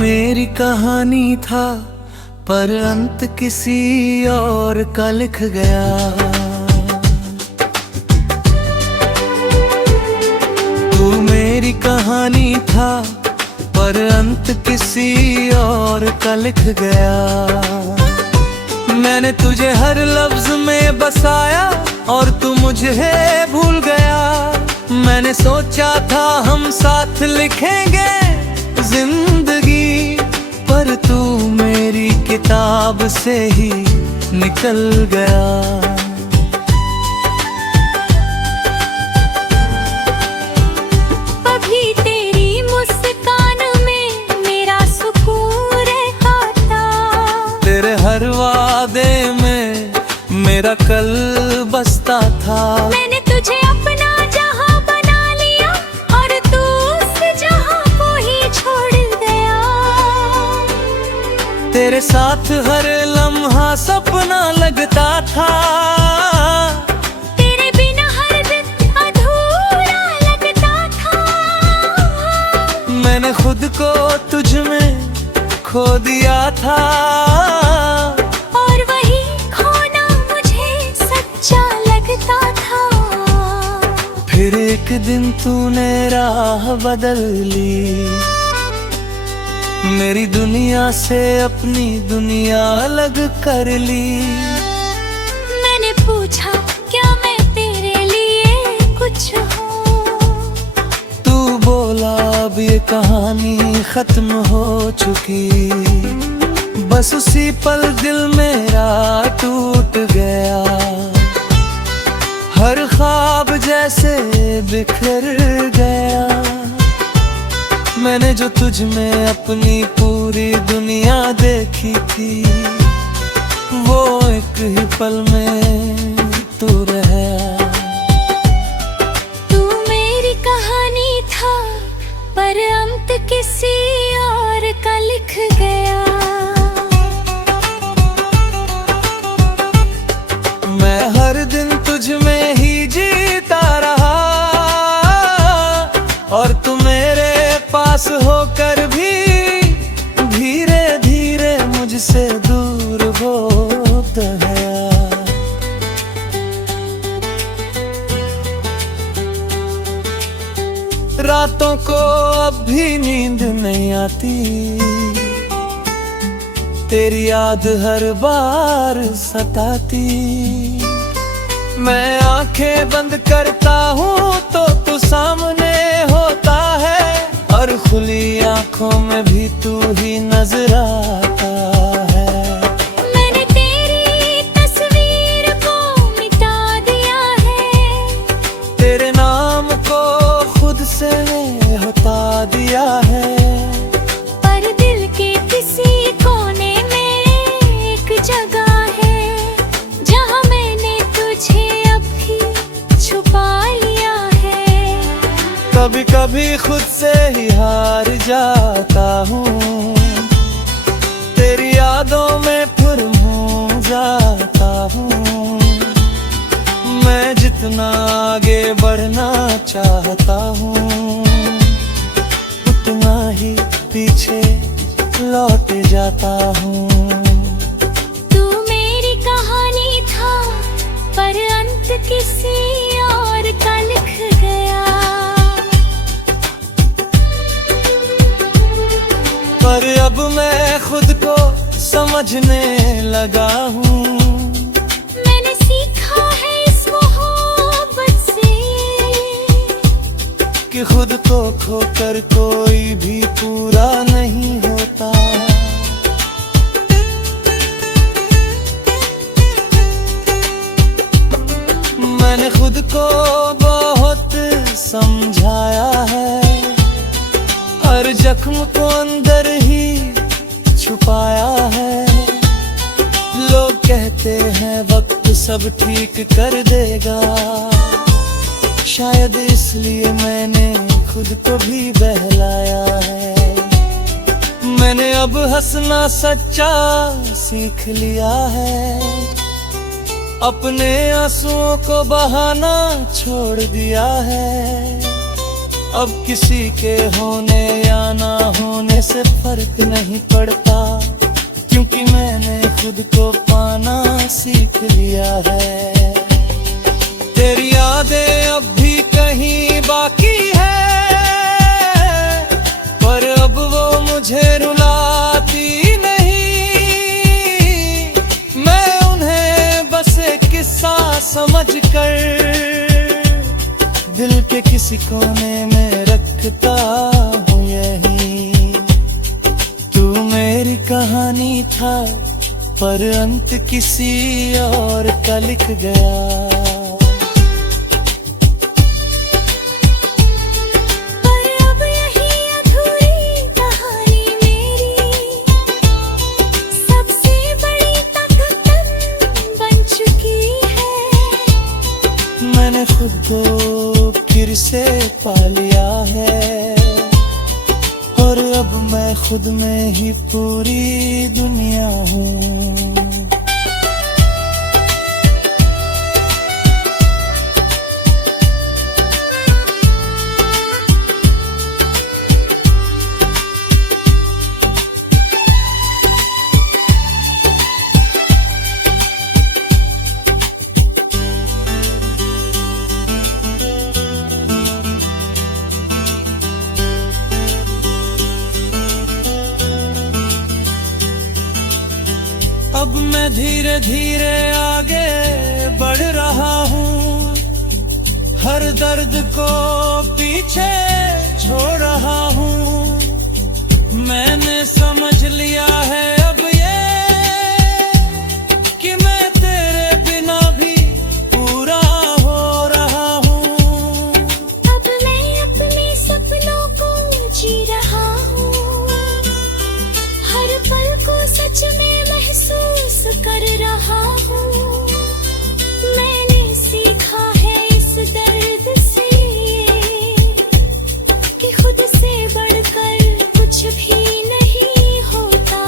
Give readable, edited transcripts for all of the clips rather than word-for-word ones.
मेरी कहानी था पर अंत किसी और का लिख गया। तू मेरी कहानी था पर अंत किसी और का लिख गया। मैंने तुझे हर लफ्ज में बसाया और तू मुझे भूल गया। मैंने सोचा था हम साथ लिखेंगे जिंदगी, पर तू मेरी किताब से ही निकल गया। अभी तेरी मुस्कान में मेरा सुकून रहता था। तेरे हर वादे में मेरा कल बसता था। मैंने तुझे अपना जहां बना लिया और तू उस जहां को ही छोड़ गया। तेरे साथ हर लम्हा सपना लगता था। तेरे बिना हर दिन अधूरा लगता था। मैंने खुद को तुझ में खो दिया था, और वही खोना मुझे सच्चा लगता था। फिर एक दिन तूने राह बदल ली। मेरी दुनिया से अपनी दुनिया अलग कर ली। मैंने पूछा क्या मैं तेरे लिए कुछ हूँ। तू बोला अब ये कहानी खत्म हो चुकी। बस उसी पल दिल मेरा टूट गया। हर ख्वाब जैसे बिखर गया। मैंने जो तुझ में अपनी पूरी दुनिया देखी थी, वो एक ही पल में तू रह गया। तू मेरी कहानी था पर अंत किसी और का लिख गया। मैं हर दिन तुझ में ही जीता रहा, और तू मेरे पास होकर भी धीरे धीरे मुझसे दूर होत गया। रातों को अब भी नींद नहीं आती। तेरी याद हर बार सताती। मैं आंखें बंद करता हूँ तो तू सामने होता है, और खुली आंखों में भी तू ही नजर आता है। मैंने तेरी तस्वीर को मिटा दिया है। तेरे नाम को खुद से हटा दिया है। पर दिल के किसी कोने में एक जगह है जहां मैंने तुझे अभी छुपा लिया है। कभी कभी खुद से ही हार जाता हूँ। तेरी यादों में फिर हो जाता हूँ। मैं जितना आगे बढ़ना चाहता हूँ, उतना ही पीछे लौट जाता हूँ। तू मेरी कहानी था पर अंत किसी और का लिख गया। पर अब मैं खुद को समझने लगा हूँ। मैंने सीखा है इस मोहब्बत से कि खुद को खोकर कोई भी पूरा नहीं होता। मैंने खुद को बहुत समझाया है। हर जख्म को अंदर ही छुपाया है। लोग कहते हैं वक्त सब ठीक कर देगा, शायद इसलिए मैंने खुद को भी बहलाया है। मैंने अब हंसना सच्चा सीख लिया है। अपने आंसुओं को बहाना छोड़ दिया है। अब किसी के होने या ना होने से फर्क नहीं पड़ता, क्योंकि मैंने खुद को पाना सीख लिया है। तेरी यादें अब भी कहीं बाकी है, पर अब वो मुझे रुलाती नहीं। मैं उन्हें बस एक किस्सा समझकर दिल के किसी कोने में रखता हूँ यही। तू मेरी कहानी था, पर अंत किसी और का लिख गया। मैंने खुद को फिर से पा लिया है, और अब मैं खुद में ही पूरी दुनिया हूँ। अब मैं धीरे धीरे आगे बढ़ रहा हूँ, हर दर्द को पीछे छोड़ रहा हूँ। मैंने समझ लिया है अब ये कि मैं तेरे बिना भी पूरा हो रहा हूँ। अब मैं अपने सपनों को जी रहा हूँ, हर पल को सच में महसूस कर रहा हूँ। मैंने सीखा है इस दर्द से कि खुद से बढ़कर कुछ भी नहीं होता।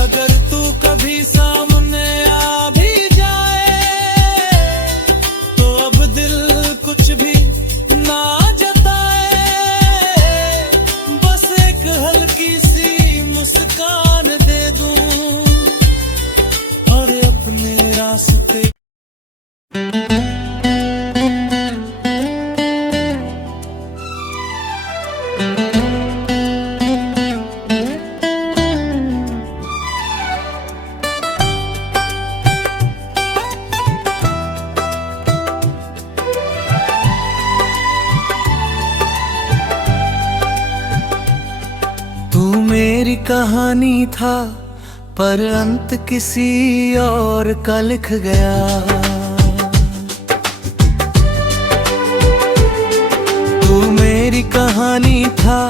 अगर तू कभी सामने आ भी जाए, तो अब दिल कुछ भी ना जताए, बस एक हल्की सी मुस्कान दे दूं और अपने रास्ते। तू मेरी कहानी था, पर अंत किसी और का लिख गया। तू मेरी कहानी था,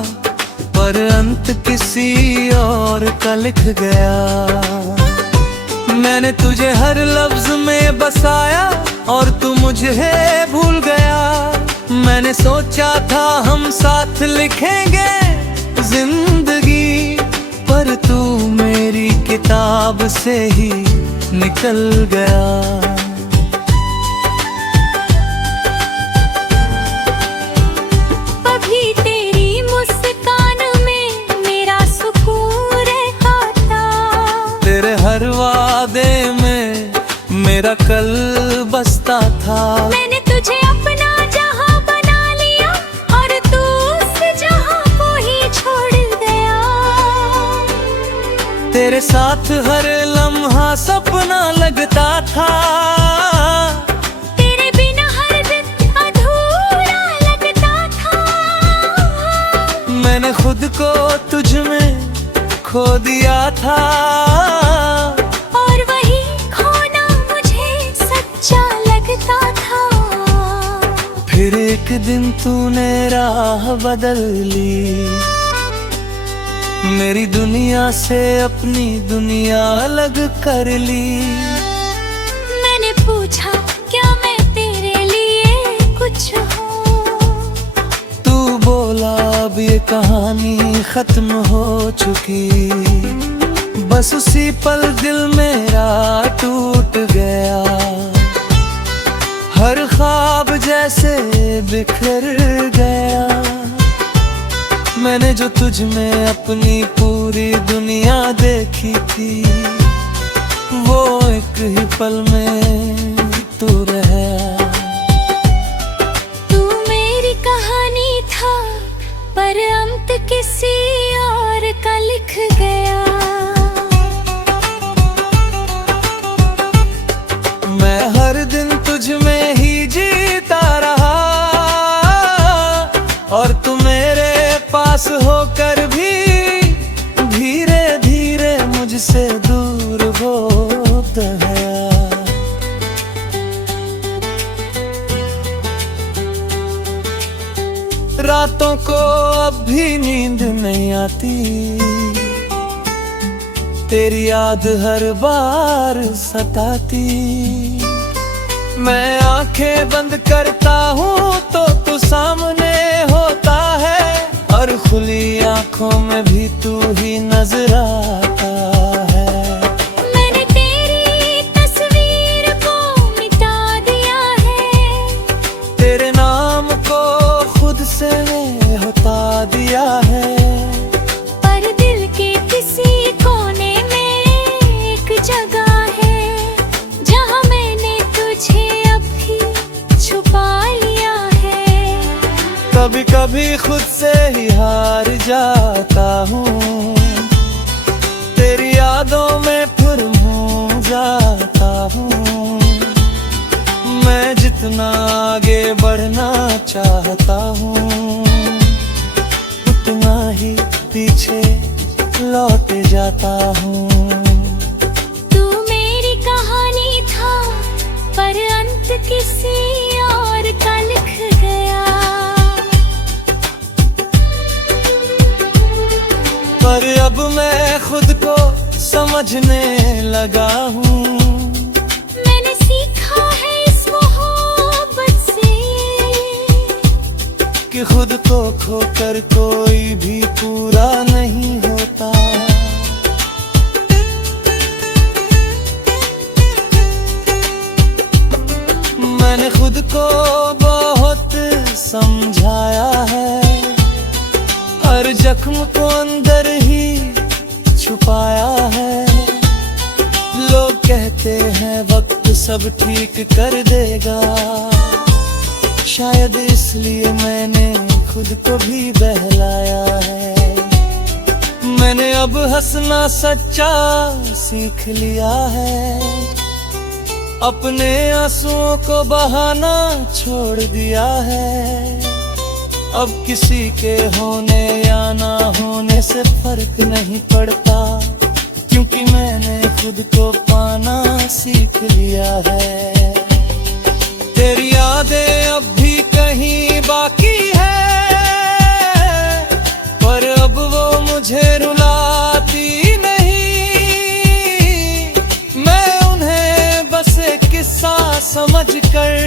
पर अंत किसी और का लिख गया। मैंने तुझे हर लफ्ज में बसाया, और तू मुझे भूल गया। मैंने सोचा था हम साथ लिखेंगे जिंदगी, पर तू मेरी किताब से ही निकल गया। अभी तेरी मुस्कान में मेरा सुकून रहता था, तेरे हर वादे में मेरा कल बसता था। मैंने तुझे अपना जहां बना लिया, और तू उस जहां को ही छोड़ गया। तेरे साथ हर लम्हा सपना लगता था, तेरे बिना हर दिन अधूरा लगता था। मैंने खुद को तुझ में खो दिया था, और वही खोना मुझे सच्चा लगता था। फिर एक दिन तूने राह बदल ली, मेरी दुनिया से अपनी दुनिया अलग कर ली। मैंने पूछा क्या मैं तेरे लिए कुछ हूँ, तू बोला अब ये कहानी खत्म हो चुकी। बस उसी पल दिल मेरा टूट गया। हर ख्वाब जैसे बिखर गया। मैंने जो तुझ में अपनी पूरी दुनिया देखी थी, वो एक ही पल में तू रह आया। तू मेरी कहानी था, पर अंत किसी और का लिख गया। मैं हर दिन तुझ में ही जीता रहा, और तू मेरे पास होकर भी धीरे धीरे मुझसे दूर होत गया। रातों को अब भी नींद नहीं आती, तेरी याद हर बार सताती। मैं आंखें बंद करता हूँ तो तू सामने होता है, और खुली आंखों में भी तू ही नजर आता है। मैंने तेरी तस्वीर को मिटा दिया है, तेरे नाम को खुद से हटा दिया है। पर दिल के किसी कोने में एक जगह है, जहाँ मैंने तुझे अब भी छुपा लिया है। कभी कभी खुद से ही हार जाता हूँ, तेरी यादों में फिर हो जाता हूँ। मैं जितना आगे बढ़ना चाहता हूँ, उतना ही पीछे लौट जाता हूँ। तू मेरी कहानी था, पर अंत किसी और का लिख गया। पर अब मैं खुद को समझने लगा हूँ, मैंने सीखा है इस मोहब्बत से, कि खुद को खोकर कोई भी पूरा नहीं होता। मैंने खुद को बहुत समझाया है, हर जख्म को अंदर ही छुपाया है। लोग कहते हैं वक्त सब ठीक कर देगा, शायद इसलिए मैंने खुद को भी बहलाया है। मैंने अब हंसना सच्चा सीख लिया है, अपने आंसुओं को बहाना छोड़ दिया है। अब किसी के होने या ना होने से फर्क नहीं पड़ता, क्योंकि मैंने खुद को पाना सीख लिया है। तेरी यादें अब भी कहीं बाकी है, पर अब वो मुझे रुलाती नहीं। मैं उन्हें बस एक किस्सा समझकर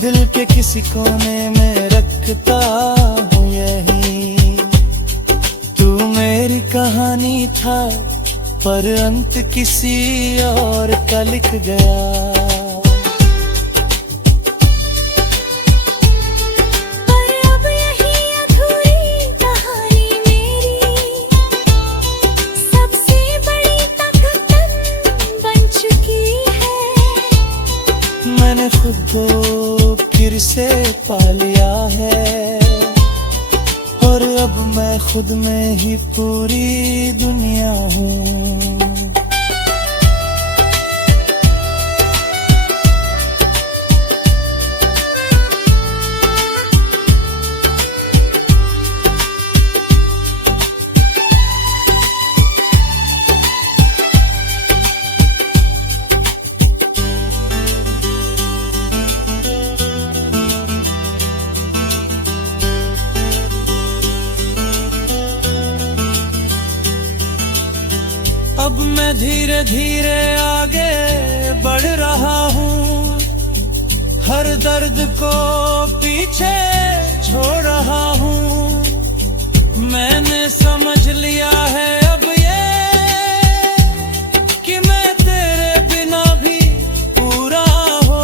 दिल के किसी कोने में रखता हूँ यही। तू मेरी कहानी था, पर अंत किसी और का लिख गया। मैंने खुद को फिर से पा लिया है, और अब मैं खुद में ही पूरी दुनिया हूँ। अब मैं धीरे धीरे आगे बढ़ रहा हूँ, हर दर्द को पीछे छोड़ रहा हूँ। मैंने समझ लिया है अब ये कि मैं तेरे बिना भी पूरा हो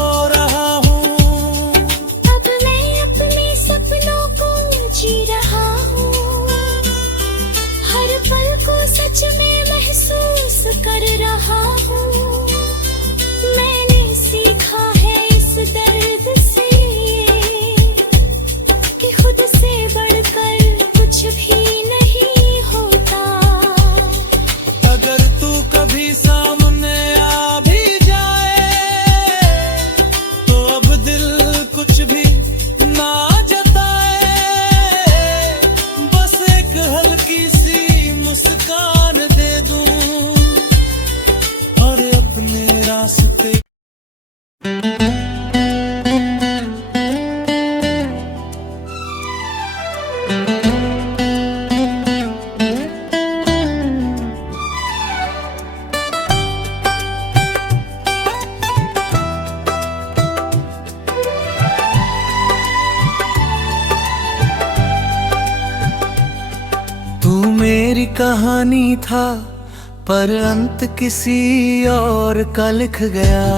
मेरी कहानी था पर अंत किसी और का लिख गया।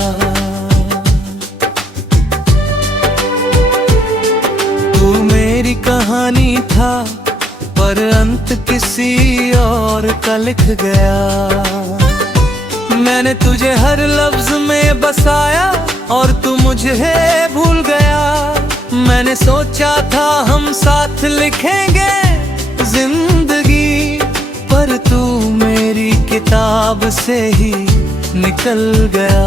तू मेरी कहानी था पर अंत किसी और का लिख गया। मैंने तुझे हर लफ्ज में बसाया और तू मुझे भूल गया। मैंने सोचा था हम साथ लिखेंगे जिंदगी, पर तू मेरी किताब से ही निकल गया।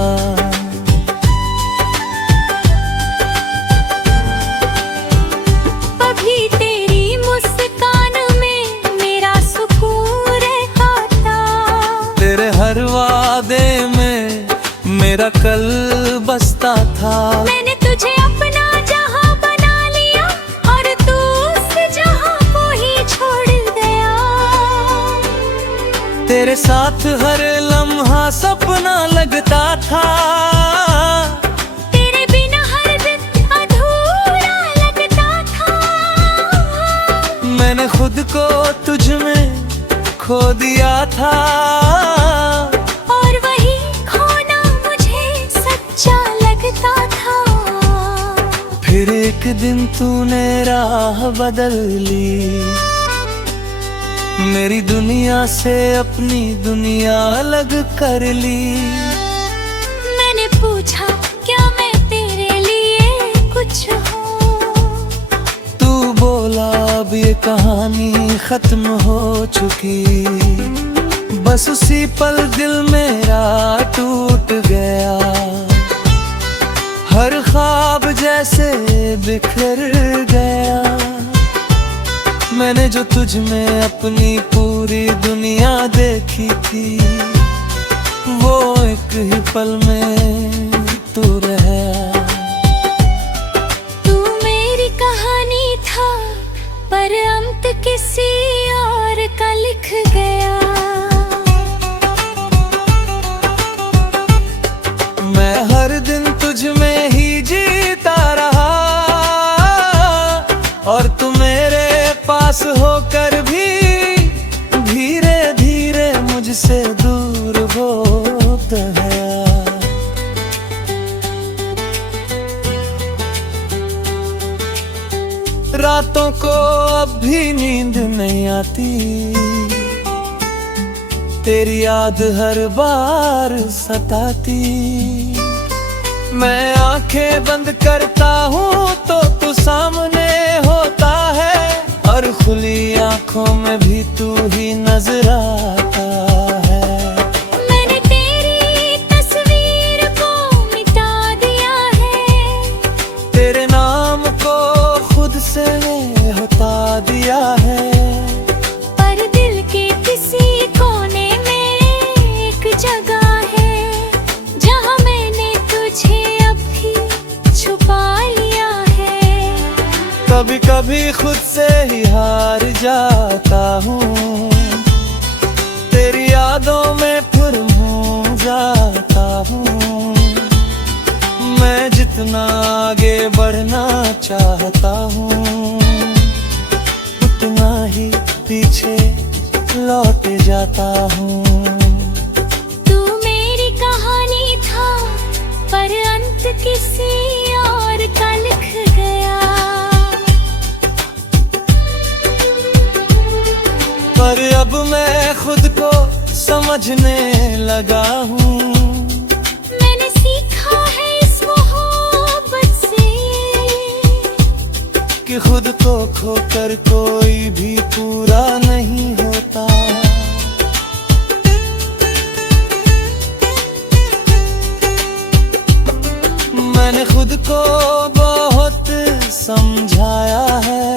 अभी तेरी मुस्कान में मेरा सुकून रहता था, तेरे हर वादे में मेरा कल बसता था। मैंने तुझे अपना जहां बना लिया और तू उस जहां को ही छोड़ गया। तेरे साथ हर लम्हा सपना लगता था, तेरे बिना हर दिन अधूरा लगता था। मैंने खुद को तुझ में खो दिया था, और वही खोना मुझे सच्चा लगता था। फिर एक दिन तूने राह बदल ली, मेरी दुनिया से अपनी दुनिया अलग कर ली। मैंने पूछा क्या मैं तेरे लिए कुछ हूँ, तू बोला अब ये कहानी खत्म हो चुकी। बस उसी पल दिल मेरा टूट गया, हर ख्वाब जैसे बिखर गया। मैंने जो तुझ में अपनी पूरी दुनिया देखी थी, वो एक ही पल में तू रह गया। तू मेरी कहानी था पर अंत किसी और का लिख गया। मैं हर दिन तुझ में ही जीता रहा, और तू मेरे पास होकर भी धीरे धीरे मुझसे दूर होता गया। रातों को अब भी नींद नहीं आती, तेरी याद हर बार सताती। मैं आंखें बंद करता हूँ तो तू सामने होता है, और खुली आंखों में भी तू ही नजर आता है। मैंने तेरी तस्वीर को मिटा दिया है, तेरे नाम को खुद से हटा दिया है। पर दिल के किसी कोने में एक जगह है, जहां मैंने तुझे अब भी छुपा लिया है। कभी कभी खुद से ही हार जाता हूँ, तेरी यादों में फिर हो जाता हूँ। मैं जितना आगे बढ़ना चाहता हूँ, उतना ही पीछे लौट जाता हूँ। तू मेरी कहानी था पर अंत किसी और का लिख गया। पर अब मैं खुद को समझने लगा हूँ, मैंने सीखा है इस मोहब्बत से कि खुद को खोकर कोई भी पूरा नहीं होता। मैंने खुद को बहुत समझाया है,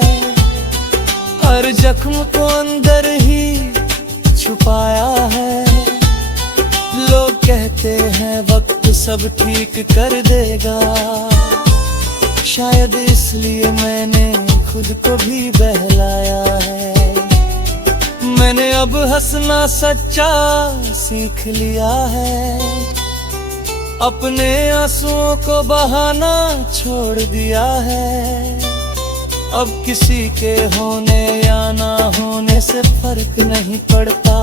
हर जख्म को अंदर ही छुपाया है। लोग कहते हैं वक्त सब ठीक कर देगा, शायद इसलिए मैंने खुद को भी बहलाया है। मैंने अब हंसना सच्चा सीख लिया है, अपने आंसुओं को बहाना छोड़ दिया है। अब किसी के होने या ना होने से फर्क नहीं पड़ता,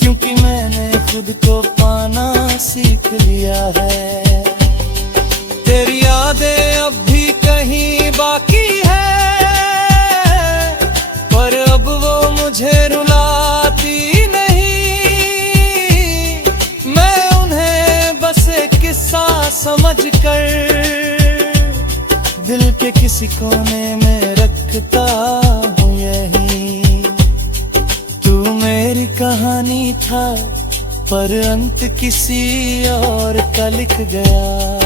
क्योंकि मैंने खुद को पाना सीख लिया है। तेरी यादें अब भी कहीं बाकी है, पर अब वो मुझे रुलाती नहीं। मैं उन्हें बस एक किस्सा समझकर दिल के किसी कोने में रखता हूँ यही। तू मेरी कहानी था, पर अंत किसी और का लिख गया।